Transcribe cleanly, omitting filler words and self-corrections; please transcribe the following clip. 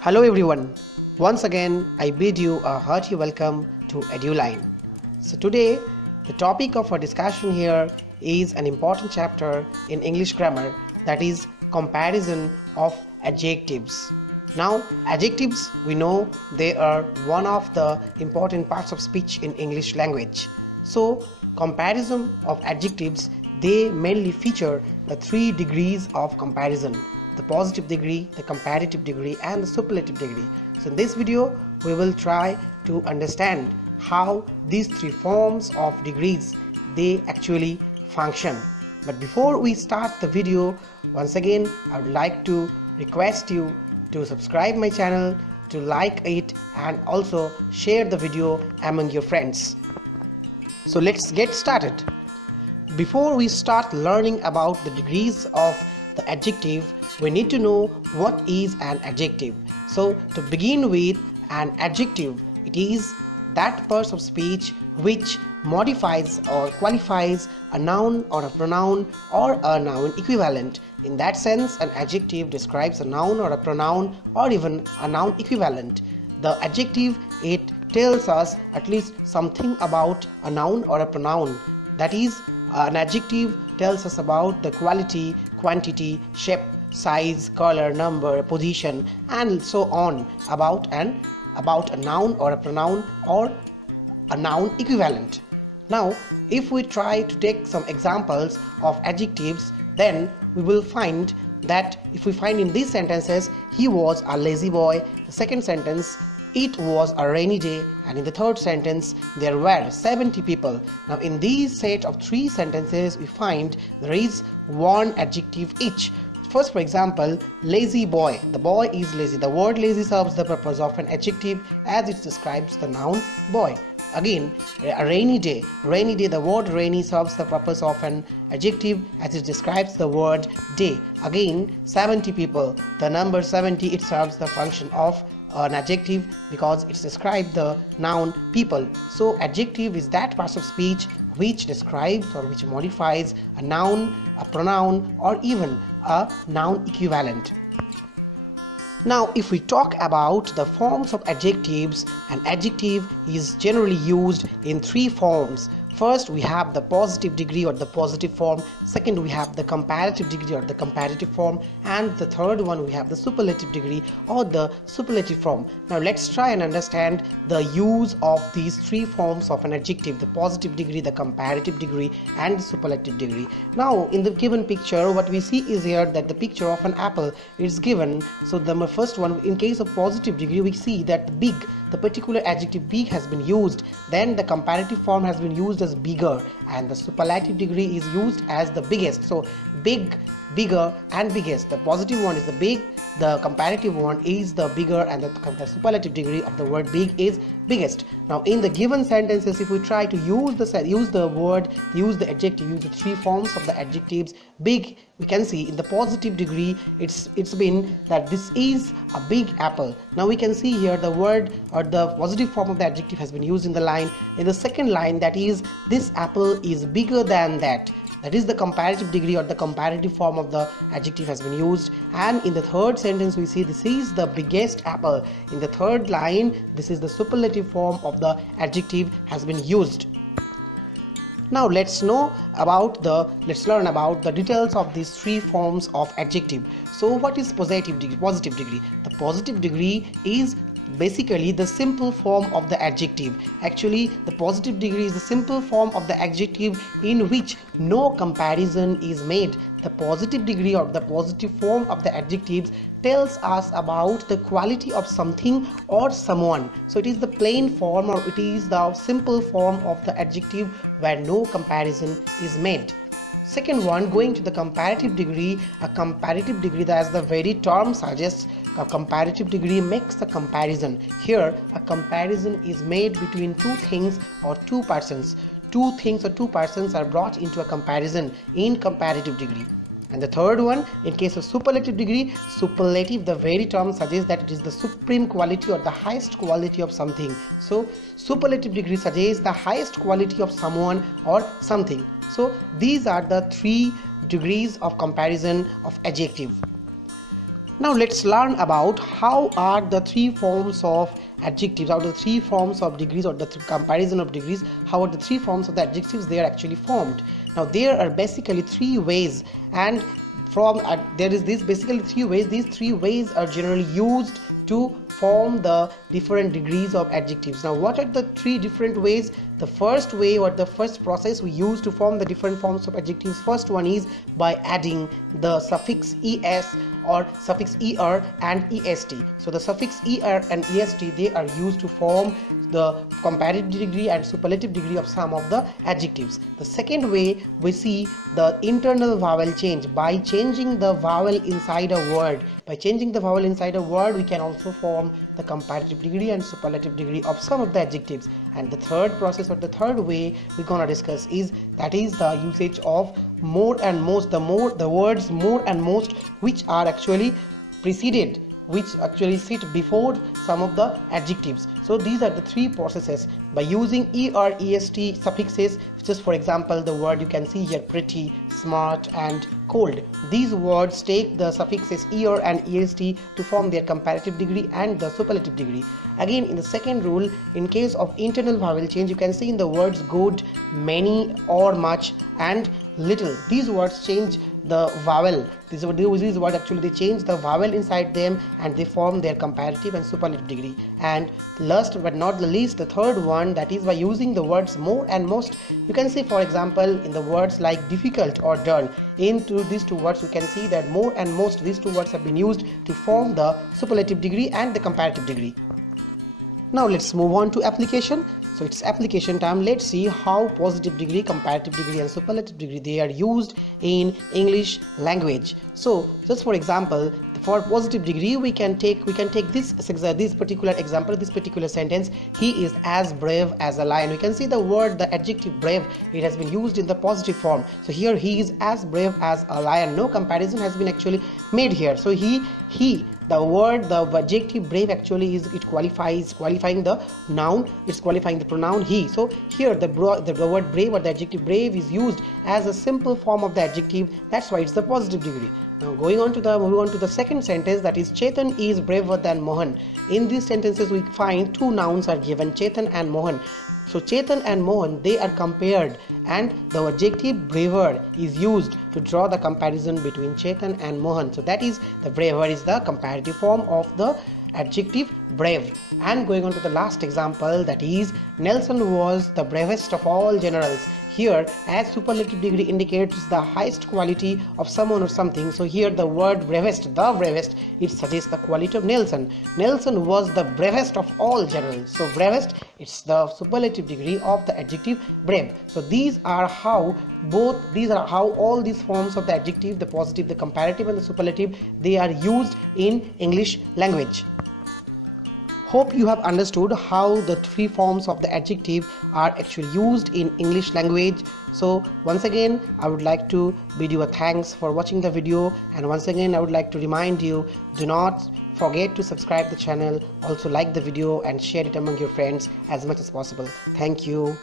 Hello everyone, once again I bid you a hearty welcome to EduLine. So today the topic of our discussion here is an important chapter in English grammar, that is comparison of adjectives. Now adjectives, we know they are one of the important parts of speech in English language. So comparison of adjectives, they mainly feature the 3 degrees of comparison: the positive degree, the comparative degree, and the superlative degree. So in this video we will try to understand how these 3 forms of degrees they actually function. But before we start the video, once again I would like to request you to subscribe my channel, to like it, and also share the video among your friends. So let's get started. Before we start learning about the degrees of the adjective, we need to know what is an adjective. So to begin with, an adjective, it is that part of speech which modifies or qualifies a noun or a pronoun or a noun equivalent. In that sense, an adjective describes a noun or a pronoun or even a noun equivalent. The adjective, it tells us at least something about a noun or a pronoun. That is, an adjective tells us about the quality, quantity, shape, size, color, number, position, and so on about a noun or a pronoun or a noun equivalent. Now if we try to take some examples of adjectives, then we will find that if we find in these sentences, he was a lazy boy, the second sentence, it was a rainy day, and in the third sentence there were 70 people. Now in these set of 3 sentences we find there is one adjective each. First, for example, lazy boy, the boy is lazy. The word lazy serves the purpose of an adjective as it describes the noun boy. Again, a rainy day, the word rainy serves the purpose of an adjective as it describes the word day. Again, 70 people, the number 70, it serves the function of an adjective because it describes the noun people. So adjective is that part of speech which describes or which modifies a noun, a pronoun, or even a noun equivalent. Now if we talk about the forms of adjectives, an adjective is generally used in 3 forms. First, we have the positive degree or the positive form. Second, we have the comparative degree or the comparative form. And the third one, we have the superlative degree or the superlative form. Now let's try and understand the use of these 3 forms of an adjective: the positive degree, the comparative degree, and the superlative degree. Now in the given picture, what we see is here that the picture of an apple is given. So the first one, in case of positive degree, we see that big, the particular adjective big has been used. Then the comparative form has been used as bigger, and the superlative degree is used as the biggest. So big, bigger, and biggest. The positive one is the big, the comparative one is the bigger, and the superlative degree of the word big is biggest. Now in the given sentences, if we try to use the adjective, use the 3 forms of the adjectives big, we can see in the positive degree it's been that this is a big apple. Now we can see here the word or the positive form of the adjective has been used in the line. In the second line, that is, this apple is bigger than that. That is the comparative degree or the comparative form of the adjective has been used. And in the third sentence we see this is the biggest apple. In the third line, this is the superlative form of the adjective has been used. Now let's learn about the details of these 3 forms of adjective. So what is positive degree? The positive degree is basically the simple form of the adjective. Actually, the positive degree is the simple form of the adjective in which no comparison is made. The positive degree or the positive form of the adjectives tells us about the quality of something or someone. So it is the plain form, or it is the simple form of the adjective where no comparison is made. Second one, going to the comparative degree. A comparative degree, as the very term suggests, a comparative degree makes a comparison. Here a comparison is made between 2 things or 2 persons. 2 things or 2 persons are brought into a comparison in comparative degree. And the third one, in case of superlative degree, superlative, the very term suggests that it is the supreme quality or the highest quality of something. So superlative degree suggests the highest quality of someone or something. So these are the three degrees of comparison of adjective. Now let's learn about how are the three forms of adjectives, how the three forms of degrees or the comparison of degrees, how are the three forms of the adjectives they are actually formed. Now there are basically three ways, and from there is this basically three ways. These three ways are generally used to form the different degrees of adjectives. Now what are the three different ways? The first way or the first process we use to form the different forms of adjectives, first one is by adding the suffix es or suffix er and est. So the suffix er and est, they are used to form the comparative degree and superlative degree of some of the adjectives. The second way, we see the internal vowel change. By changing the vowel inside a word, we can also form the comparative degree and superlative degree of some of the adjectives. And the third process or the third way we're gonna discuss is the usage of more and most, the words more and most, which are actually preceded, which actually sit before some of the adjectives. So these are the three processes by using er, est suffixes. Just for example, the word you can see here, pretty, smart and cold. These words take the suffixes er and est to form their comparative degree and the superlative degree. Again, in the second rule, in case of internal vowel change, you can see in the words good, many or much and little. These words change the vowel. These words actually they change the vowel inside them and they form their comparative and superlative degree. And last but not the least, the third one, that is by using the words more and most. You can see, for example, in the words like difficult or dull, into these two words you can see that more and most, these two words have been used to form the superlative degree and the comparative degree. Now let's move on to application. So it's application time. Let's see how positive degree, comparative degree and superlative degree they are used in English language. So just for example, for positive degree we can take this particular example, this particular sentence, he is as brave as a lion. We can see the word, the adjective brave, it has been used in the positive form. So here he is as brave as a lion. No comparison has been actually made here. So the adjective brave actually is, it qualifying the noun, it's qualifying the pronoun he. So here the word brave or the adjective brave is used as a simple form of the adjective. That's why it's the positive degree. Now moving on to the second sentence, that is Chetan is braver than Mohan. In these sentences we find two nouns are given, Chetan and Mohan. So Chetan and Mohan, they are compared and the adjective braver is used to draw the comparison between Chetan and Mohan. So that is, the braver is the comparative form of the adjective brave. And going on to the last example, that is Nelson was the bravest of all generals. Here, as superlative degree indicates the highest quality of someone or something, so here the word bravest, the bravest, it suggests the quality of Nelson. Nelson was the bravest of all generals. So bravest, it's the superlative degree of the adjective brave. So these are how all these forms of the adjective, the positive, the comparative and the superlative, they are used in English language. Hope you have understood how the three forms of the adjective are actually used in English language. So once again, I would like to bid you a thanks for watching the video, and once again I would like to remind you, do not forget to subscribe the channel, also like the video and share it among your friends as much as possible. Thank you.